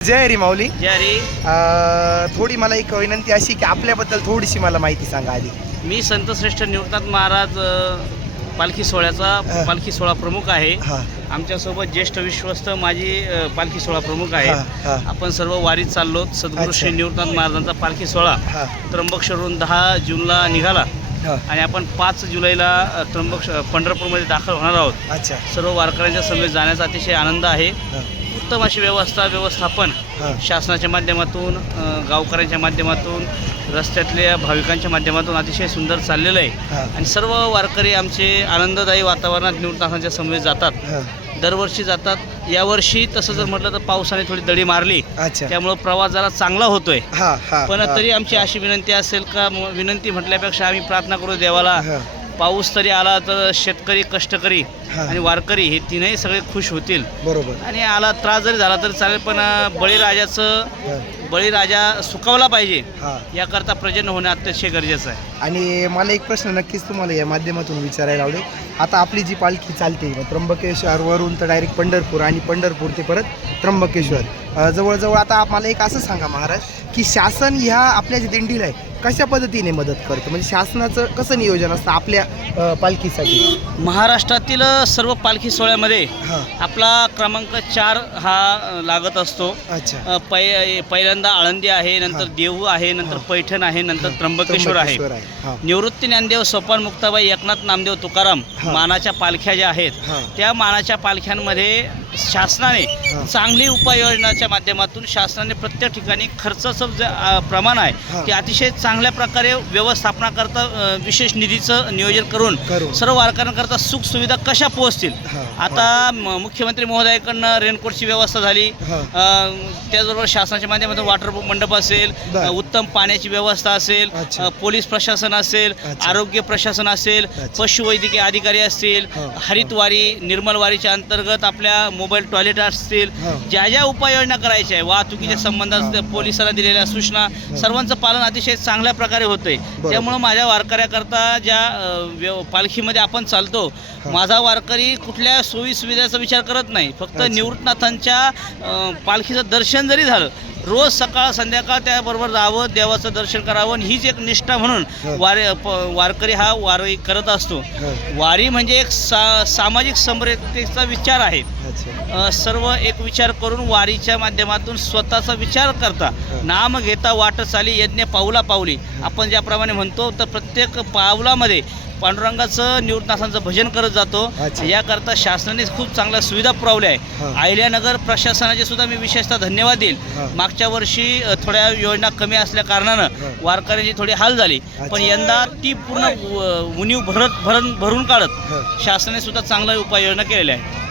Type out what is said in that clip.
जय हरी माऊली. जे अरे अं, थोडी मला एक विनंती अशी की आपल्याबद्दल थोडीशी मला माहिती सांगा आधी. मी संतश्रेष्ठ निवृत्तांत महाराज अ, पालखी सोहळ्याचा. पालखी सोहळा प्रमुख आहे. हा. आमच्यासोबत ज्येष्ठ विश्वस्त माझी अ, पालखी सोहळा प्रमुख आहे. हा. आपण सर्व वारीत चाललो सद्गुरू अच्छा. श्री निवृत्तांत महाराजांचा पालखी सोहळा. हा. त्र्यंबकेश्वरून दहा जूनला निघाला. हा. आणि आपण पाच जुलैला अ, त्र्यंबक पंढरपूरमध्ये दाखल होणार आहोत. अच्छा. सर्व वारकऱ्यांच्या समेत जाण्याचा अतिशय आनंद आहे. हा, उत्तम अशी व्यवस्था व्यवस्थापन हा. शासनाच्या माध्यमातून अ, गावकऱ्यांच्या माध्यमातून रस्त्यातल्या भाविकांच्या माध्यमातून अतिशय सुंदर चाललेलं आहे. आणि सर्व वारकरी आमचे आनंददायी वातावरणात निवृत्तांच्या समवेत जातात. हा. दरवर्षी जातात. यावर्षी तसं जर म्हटलं तर पावसाने थोडी दडी मारली अच्छा. त्यामुळं प्रवास जरा चांगला होतोय. हा हा पण हा. तरी आमची अशी विनंती असेल का म- विनंती म्हटल्यापेक्षा आम्ही प्रार्थना करू देवाला हा, पाऊस तरी आला तर शेतकरी कष्टकरी हा. आणि वारकरी हे तीनही सगळे खुश होतील. बरोबर. आणि आला त्रास जरी झाला तरी चालेल पण अं, बळीराजाचं हा, बळीराजा सुकावला पाहिजे हा. याकरता प्रजन होणे अतिशय गरजेचं आहे. आणि मला एक प्रश्न नक्कीच तुम्हाला या माध्यमातून विचारायला आवडेल. आता आपली जी पालखी चालते त्र्यंबकेश्वरवरून तर डायरेक्ट पंढरपूर आणि पंढरपूर ते परत त्र्यंबकेश्वर. अ, जवळजवळ आता मला एक असं सांगा महाराज की शासन ह्या आपल्या जे दिंडीला आहे कशा पद्धतीने मदत करतं? म्हणजे शासनाचं कसं नियोजन असतं आपल्या अ, पालखीसाठी? महाराष्ट्रातील सर्व पालखी सोहळ्यामध्ये हां. आपला क्रमांक चार हा अं, लागत असतो. अच्छा. अं, पै पहिल्यांदा आळंदी आहे नंतर हा. देहू आहे नंतर हा. पैठण आहे नंतर त्र्यंबकेश्वर आहे. त्र्यंबकेश्वर हां. निवृत्ती ज्ञानदेव सोपान मुक्ताबाई एकनाथ नामदेव तुकाराम हा. मानाच्या पालख्या ज्या आहेत हां. त्या मानाच्या पालख्यांमध्ये शासनाने. चांगली उपाययोजनाच्या माध्यमातून शासनाने प्रत्येक ठिकाणी खर्चाचं जे प्रमाण. आहे ते अतिशय चांगल्या प्रकारे व्यवस्थापनाकरता विशेष निधीचं नियोजन करून सर्व वारकऱ्यांकरता सुख सुविधा कशा पोहोचतील आता मुख्यमंत्री महोदयाकडनं रेनकोटची व्यवस्था झाली त्याचबरोबर शासनाच्या माध्यमातून वॉटर मंडप असेल उत्तम पाण्याची व्यवस्था असेल पोलीस प्रशासन असेल. आरोग्य प्रशासन असेल. पशुवैद्यकीय अधिकारी असतील. हरितवारी निर्मलवारीच्या अंतर्गत आपल्या मोबाईल टॉयलेट असतील हां. ज्या ज्या उपाययोजना करायच्या आहे वाहतुकीच्या हां. संबंधात हां. पोलिसांना दिलेल्या सूचना सर्वांचं पालन अतिशय चांगल्या प्रकारे होतंय. त्यामुळं माझ्या वारकऱ्याकरता ज्या पालखीमध्ये आपण चालतो हां. माझा वारकरी कुठल्या सोयी सुविधाचा विचार करत नाही फक्त. निवृत्तनाथांच्या पालखीचं दर्शन जरी झालं रोज सकाळ संध्याकाळ त्याबरोबर जावं देवाचं दर्शन करावं आणि हीच एक निष्ठा म्हणून. वारे वारकरी हा वारी करत असतो. वारी म्हणजे एक सा सामाजिक समृद्धीचा विचार आहे. सर्व एक विचार करून वारीच्या माध्यमातून स्वतःचा विचार करता. नाम घेता वाट चाली यज्ञ पाऊला पावली आपण ज्याप्रमाणे म्हणतो तर प्रत्येक पावलामध्ये पांडुरंगाचं निवृत्तनाथांचं भजन करत जातो अच्छा. याकरता शासनाने खूप चांगल्या सुविधा पुरवल्या हं. आहे अहिल्यानगर प्रशासनाचे सुद्धा मी विशेषतः धन्यवाद देईल हं. मागच्या वर्षी अ, थोड्या योजना कमी असल्या कारणानं. वारकऱ्यांची थोडी हाल झाली पण अच्छा. यंदा ती पूर्ण उ- उणीव भरत भरून भरून काढत हां शासनाने सुद्धा चांगल्या उपाययोजना केलेल्या आहेत